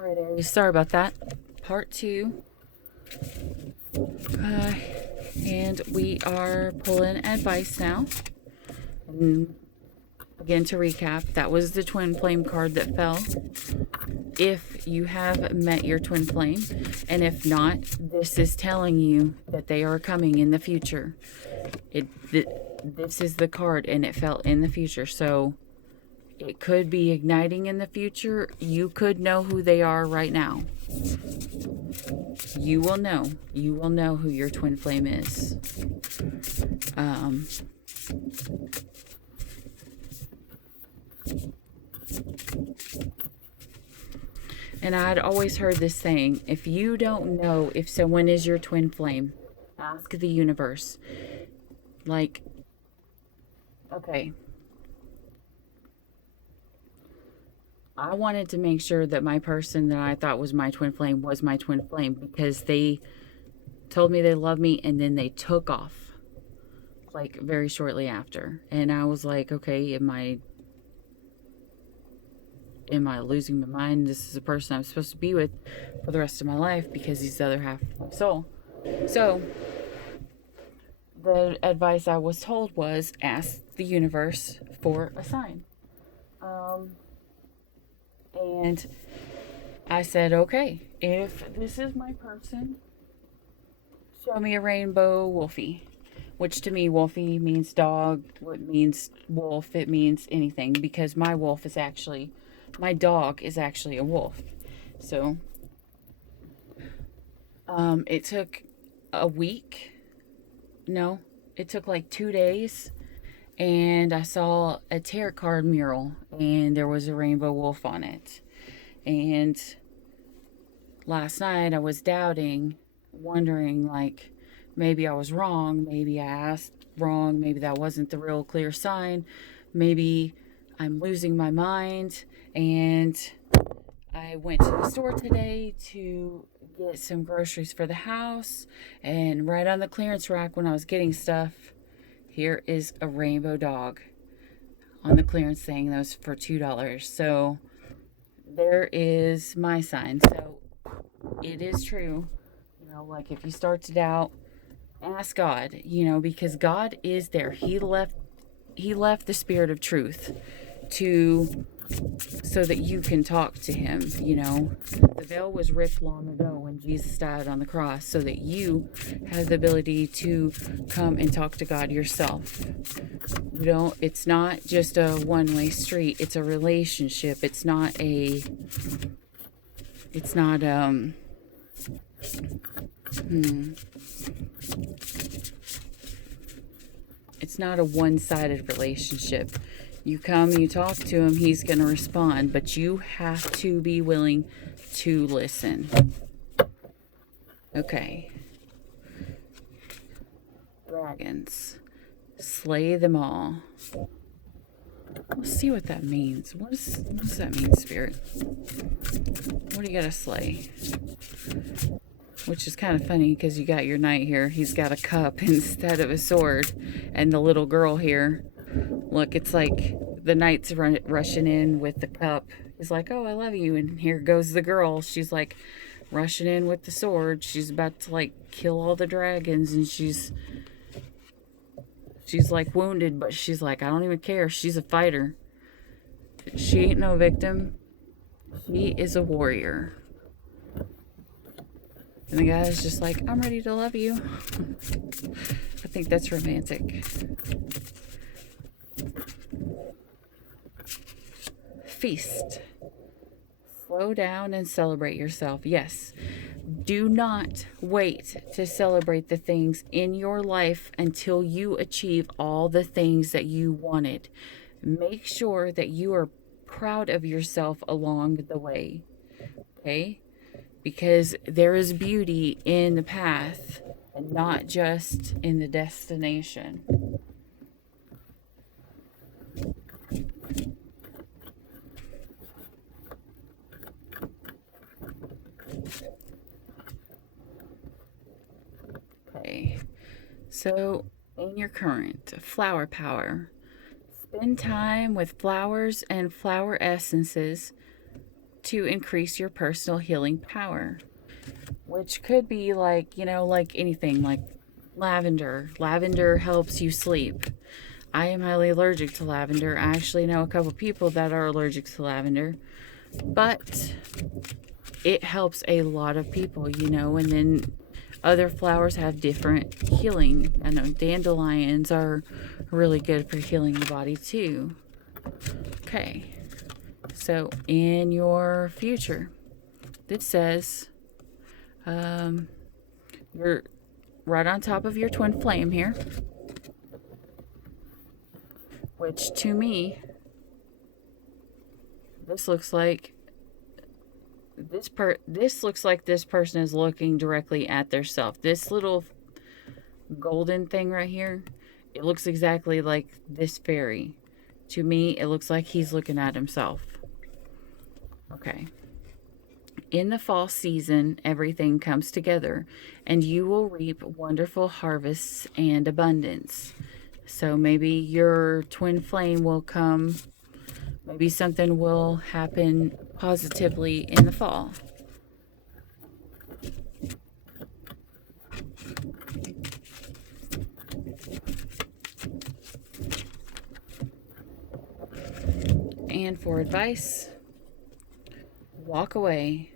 Alright, Aries, sorry about that. Part 2. And we are pulling advice now. And again, to recap, that was the twin flame card that fell. If you have met your twin flame, and if not, this is telling you that they are coming in the future. This is the card, and it fell in the future. So it could be igniting in the future. You could know who they are right now. You will know. You will know who your twin flame is. And I'd always heard this saying, if you don't know if someone is your twin flame, ask the universe. Like, okay, I wanted to make sure that my person that I thought was my twin flame was my twin flame, because they told me they loved me and then they took off like very shortly after. And I was like, okay, am I losing my mind? This is a person I'm supposed to be with for the rest of my life, because he's the other half of my soul. So the advice I was told was ask the universe for a sign. And I said, okay, if this is my person, show me a rainbow wolfie. Which to me, wolfie means dog. What means wolf? It means anything, because my dog is actually a wolf. So it took a week. No, it took like 2 days. And I saw a tarot card mural, and there was a rainbow wolf on it. And last night I was doubting, wondering, like, maybe I was wrong. Maybe I asked wrong. Maybe that wasn't the real clear sign. Maybe I'm losing my mind. And I went to the store today to get some groceries for the house. And right on the clearance rack when I was getting stuff, here is a rainbow dog on the clearance thing that was for $2. So there is my sign. So it is true. Like, if you start to doubt, ask God, because God is there. He left the spirit of truth so that you can talk to him. The veil was ripped long ago when Jesus died on the cross, so that you have the ability to come and talk to God yourself. It's not just a one-way street. It's a relationship. It's not a one-sided relationship. You come, you talk to him, he's going to respond, but you have to be willing to listen. Okay. Dragons. Slay them all. Let's see what that means. What does that mean, Spirit? What do you got to slay? Which is kind of funny, because you got your knight here. He's got a cup instead of a sword. And the little girl here, look, it's like the knight's rushing in with the cup. He's like, oh, I love you. And here goes the girl. She's like rushing in with the sword. She's about to like kill all the dragons. And she's like wounded, but she's like, I don't even care. She's a fighter. She ain't no victim. She is a warrior. And the guy's just like, I'm ready to love you. I think that's romantic. Feast. Slow down and celebrate yourself. Yes. Do not wait to celebrate the things in your life until you achieve all the things that you wanted. Make sure that you are proud of yourself along the way. Okay? Because there is beauty in the path and not just in the destination. Okay, so in your current flower power, spend time with flowers and flower essences to increase your personal healing power, which could be like, like anything, like lavender. Lavender helps you sleep. I am highly allergic to lavender. I actually know a couple people that are allergic to lavender, but it helps a lot of people, and then other flowers have different healing. I know dandelions are really good for healing the body too. Okay, so in your future, this says you're right on top of your twin flame here, which to me, this looks like this person is looking directly at their self. This little golden thing right here, it looks exactly like this fairy. To me, it looks like he's looking at himself. Okay. In the fall season, everything comes together, and you will reap wonderful harvests and abundance. So maybe your twin flame will come. Maybe something will happen positively in the fall. And for advice, walk away.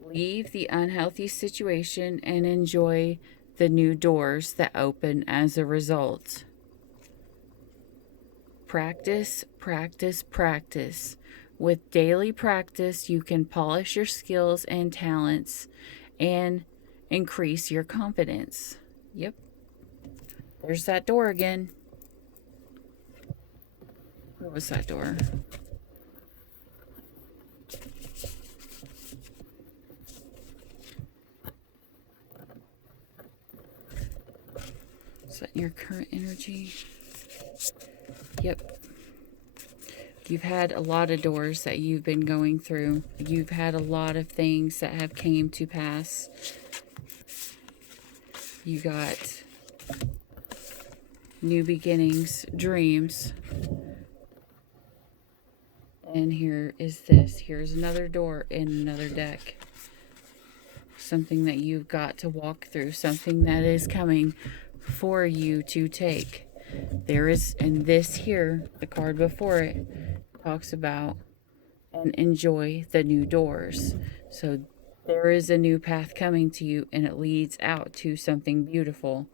Leave the unhealthy situation and enjoy the new doors that open as a result. Practice, practice, practice. With daily practice, you can polish your skills and talents and increase your confidence. Yep. There's that door again. What was that door? Is that your current energy? Yep. You've had a lot of doors that you've been going through. You've had a lot of things that have came to pass. You got new beginnings, dreams. And here is this. Here's another door in another deck. Something that you've got to walk through. Something that is coming for you to take. There is, and this here, the card before it, talks about and enjoy the new doors. So there is a new path coming to you, and it leads out to something beautiful.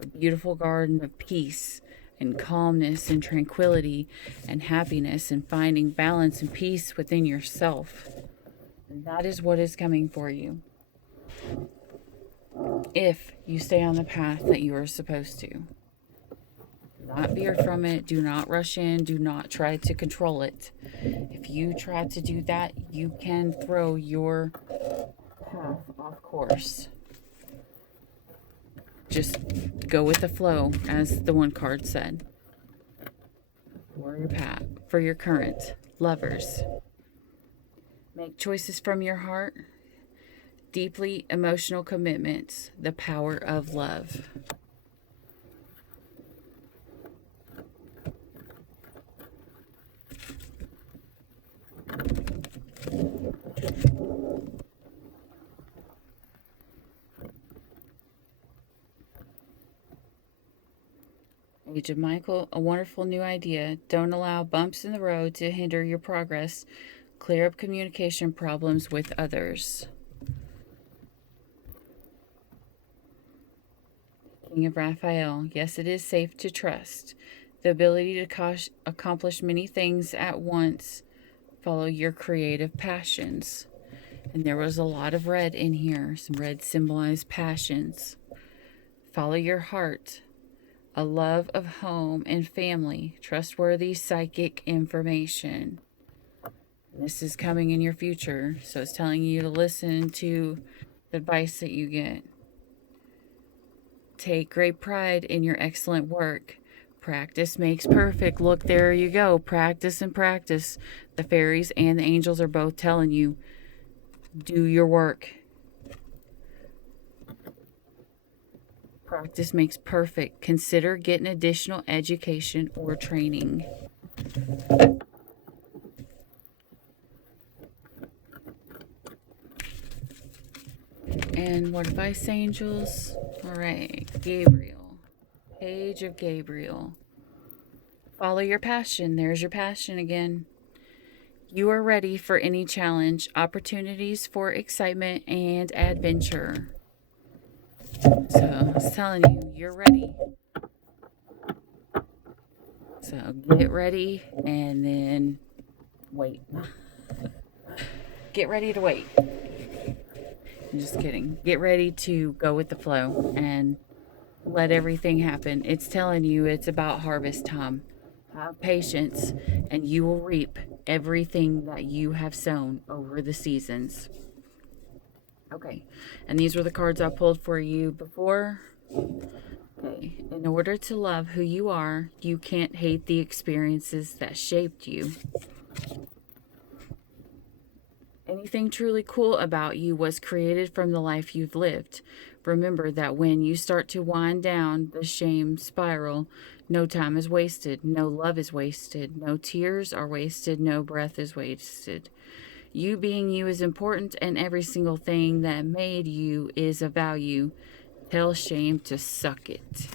A beautiful garden of peace and calmness and tranquility and happiness and finding balance and peace within yourself. And that is what is coming for you, if you stay on the path that you are supposed to. Do not veer from it. Do not rush in. Do not try to control it. If you try to do that, you can throw your path off course. Just go with the flow, as the one card said. For your path, for your current lovers. Make choices from your heart. Deeply emotional commitments. The power of love. Age of Michael, a wonderful new idea. Don't allow bumps in the road to hinder your progress. Clear up communication problems with others. King of Raphael, yes, it is safe to trust. The ability to accomplish many things at once. Follow your creative passions. And there was a lot of red in here. Some red symbolized passions. Follow your heart. A love of home and family. Trustworthy psychic information. This is coming in your future. So it's telling you to listen to the advice that you get. Take great pride in your excellent work. Practice makes perfect. Look, there you go. Practice and practice. The fairies and the angels are both telling you, do your work. Practice makes perfect. Consider getting additional education or training. And what advice, angels? All right, Gabriel. Page of Gabriel. Follow your passion. There's your passion again. You are ready for any challenge, opportunities for excitement and adventure. So I was telling you, you're ready. So get ready and then wait. Get ready to wait. I'm just kidding. Get ready to go with the flow and let everything happen. It's telling you it's about harvest time. Have patience and you will reap everything that you have sown over the seasons. Okay, and these were the cards I pulled for you before. Okay, in order to love who you are, you can't hate the experiences that shaped you. Anything truly cool about you was created from the life you've lived. Remember that when you start to wind down the shame spiral, no time is wasted, no love is wasted, no tears are wasted, no breath is wasted. You being you is important, and every single thing that made you is of value. Tell shame to suck it.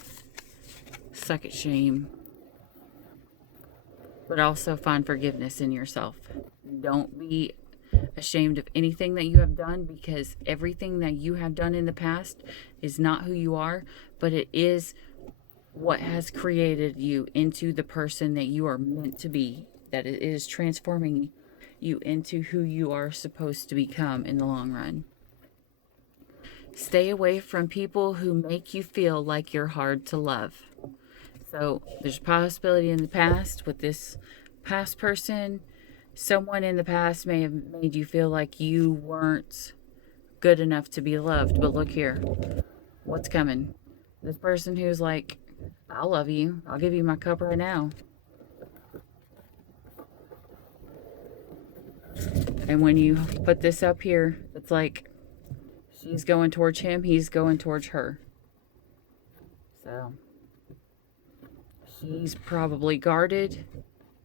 Suck it, shame. But also find forgiveness in yourself. Don't be ashamed of anything that you have done, because everything that you have done in the past is not who you are, but it is what has created you into the person that you are meant to be, that it is transforming you into who you are supposed to become in the long run. Stay away from people who make you feel like you're hard to love. So there's a possibility in the past with this past person. Someone in the past may have made you feel like you weren't good enough to be loved. But look here. What's coming? This person who's like, I'll love you. I'll give you my cup right now. And when you put this up here, it's like she's going towards him, he's going towards her. So she's probably guarded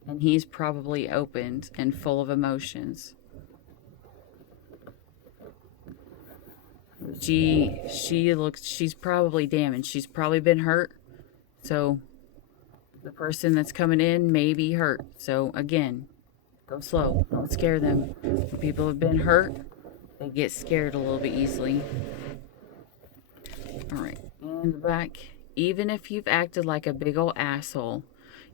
and he's probably opened and full of emotions. She's probably damaged. She's probably been hurt. So the person that's coming in may be hurt. So again, go slow. Don't scare them. When people have been hurt, they get scared a little bit easily. All right, and the back. Even if you've acted like a big old asshole,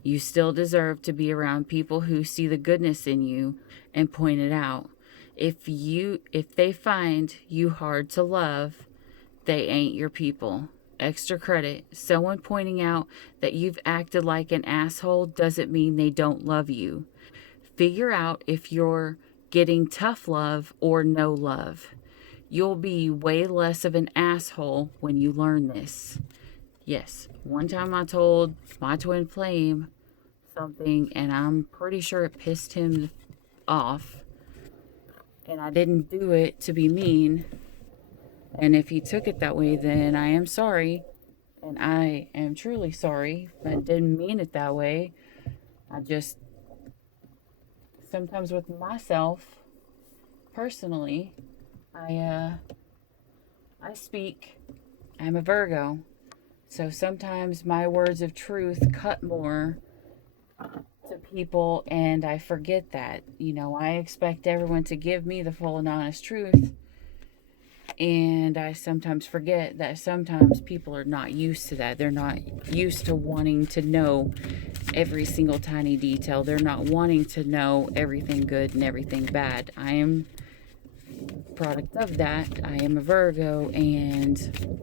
you still deserve to be around people who see the goodness in you and point it out. If they find you hard to love, they ain't your people. Extra credit. Someone pointing out that you've acted like an asshole doesn't mean they don't love you. Figure out if you're getting tough love or no love. You'll be way less of an asshole when you learn this. Yes, one time I told my twin flame something, and I'm pretty sure it pissed him off. And I didn't do it to be mean. And if he took it that way, then I am sorry. And I am truly sorry. I didn't mean it that way. I just, sometimes with myself, personally, I speak. I'm a Virgo. So sometimes my words of truth cut more to people, and I forget that. I expect everyone to give me the full and honest truth. And I sometimes forget that sometimes people are not used to that. They're not used to wanting to know every single tiny detail. They're not wanting to know everything good and everything bad. I am a product of that. I am a Virgo, and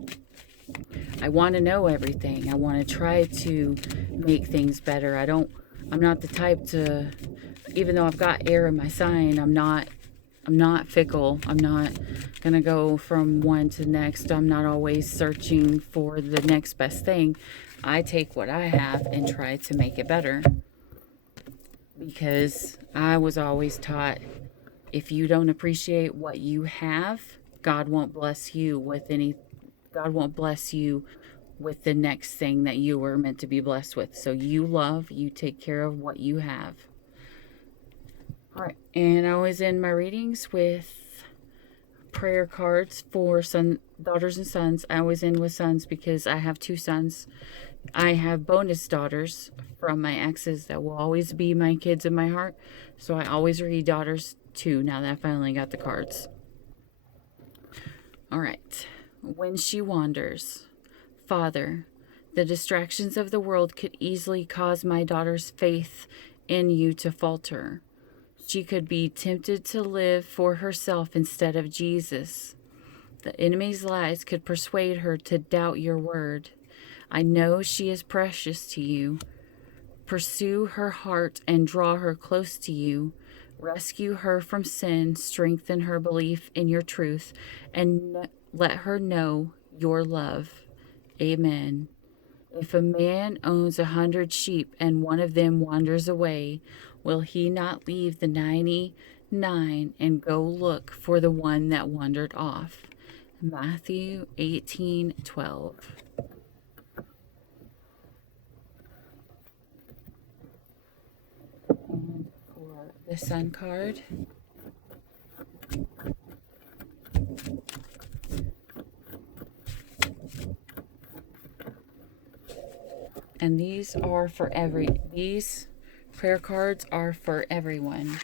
I want to know everything. I want to try to make things better. I'm not the type to, even though I've got air in my sign, I'm not fickle. I'm not going to go from one to the next. I'm not always searching for the next best thing. I take what I have and try to make it better. Because I was always taught, if you don't appreciate what you have, God won't bless you with the next thing that you were meant to be blessed with. So you take care of what you have. All right, and I always end my readings with prayer cards for daughters and sons. I always end with sons because I have two sons. I have bonus daughters from my exes that will always be my kids in my heart. So I always read daughters too now that I finally got the cards. All right. When she wanders. Father, the distractions of the world could easily cause my daughter's faith in you to falter. She could be tempted to live for herself instead of Jesus. The enemy's lies could persuade her to doubt your word. I know she is precious to you. Pursue her heart and draw her close to you. Rescue her from sin, strengthen her belief in your truth, and let her know your love. Amen. If a man owns 100 sheep and one of them wanders away, will he not leave the 99 and go look for the one that wandered off? Matthew 18:12. And for the sun card, and these prayer cards are for everyone.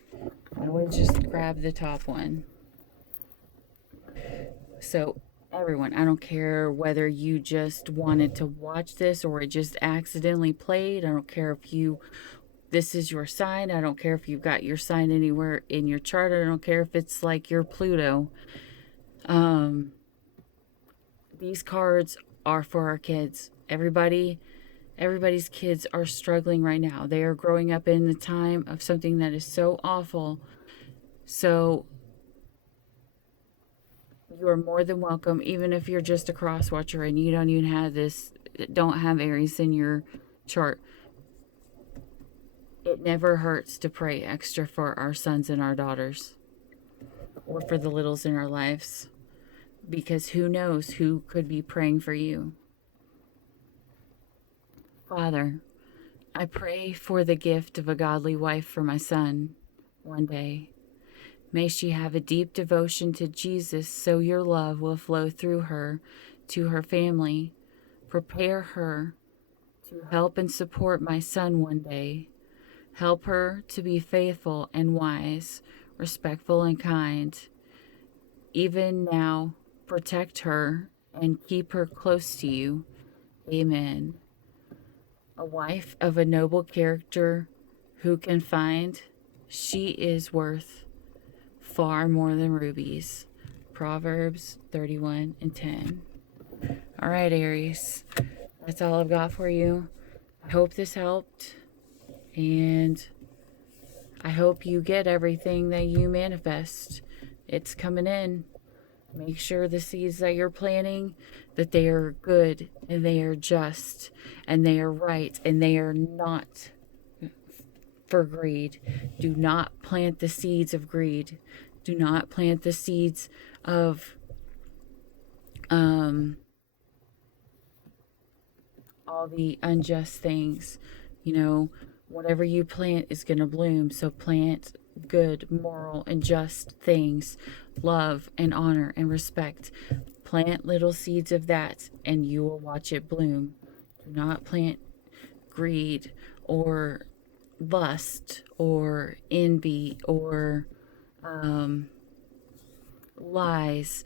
I would just grab the top one. So everyone, I don't care whether you just wanted to watch this or it just accidentally played. I don't care if this is your sign. I don't care if you've got your sign anywhere in your chart. I don't care if it's like your Pluto. These cards are for our kids. Everybody's kids are struggling right now. They are growing up in the time of something that is so awful. So you are more than welcome, even if you're just a cross watcher and you don't have Aries in your chart. It never hurts to pray extra for our sons and our daughters, or for the littles in our lives, because who knows who could be praying for you. Father, I pray for the gift of a godly wife for my son one day. May she have a deep devotion to Jesus so your love will flow through her to her family. Prepare her to help and support my son one day. Help her to be faithful and wise, respectful and kind. Even now, protect her and keep her close to you. Amen. A wife of a noble character who can find, she is worth far more than rubies. Proverbs 31:10. All right, Aries. That's all I've got for you. I hope this helped. And I hope you get everything that you manifest. It's coming in. Make sure the seeds that you're planting, that they are good and they are just and they are right and they are not for greed. Do not plant the seeds of greed. Do not plant the seeds of all the unjust things. Whatever you plant is going to bloom. So plant good, moral, and just things, love and honor and respect. Plant little seeds of that and you will watch it bloom. Do not plant greed or lust or envy or lies.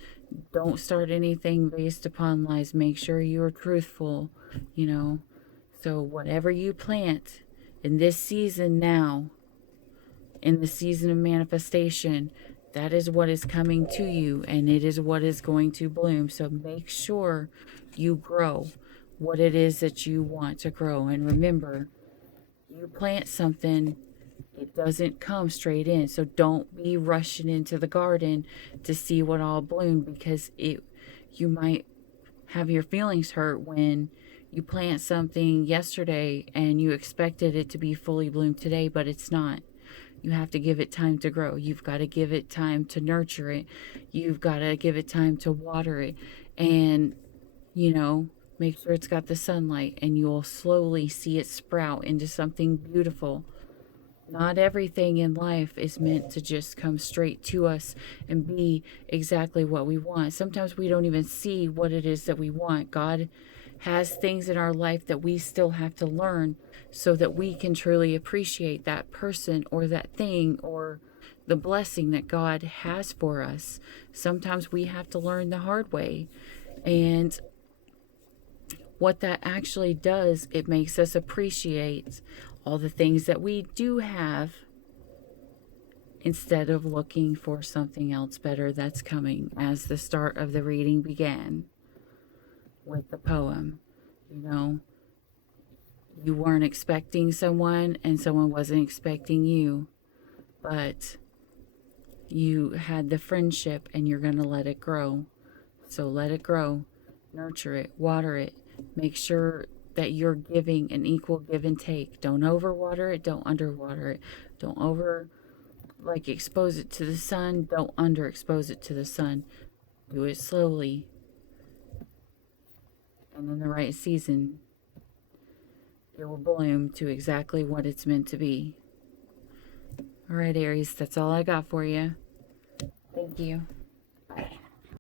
Don't start anything based upon lies. Make sure you are truthful, So whatever you plant in this season now, in the season of manifestation, that is what is coming to you and it is what is going to bloom. So make sure you grow what it is that you want to grow. And remember, you plant something, it doesn't come straight in. So don't be rushing into the garden to see what all bloomed, because you might have your feelings hurt when you plant something yesterday and you expected it to be fully bloomed today, but it's not. You have to give it time to grow. You've got to give it time to nurture it. You've got to give it time to water it. And, make sure it's got the sunlight, and you'll slowly see it sprout into something beautiful. Not everything in life is meant to just come straight to us and be exactly what we want. Sometimes we don't even see what it is that we want. God has things in our life that we still have to learn so that we can truly appreciate that person or that thing or the blessing that God has for us. Sometimes we have to learn the hard way. And what that actually does, it makes us appreciate all the things that we do have instead of looking for something else better that's coming, as the start of the reading began with the poem. You know, you weren't expecting someone and someone wasn't expecting you, but you had the friendship and you're going to let it grow. So let it grow, nurture it, water it, make sure that you're giving an equal give and take. Don't overwater it, don't underwater it. Don't over expose it to the sun, don't underexpose it to the sun. Do it slowly and in the right season. It will bloom to exactly what it's meant to be. All right, Aries, that's all I got for you. Thank you.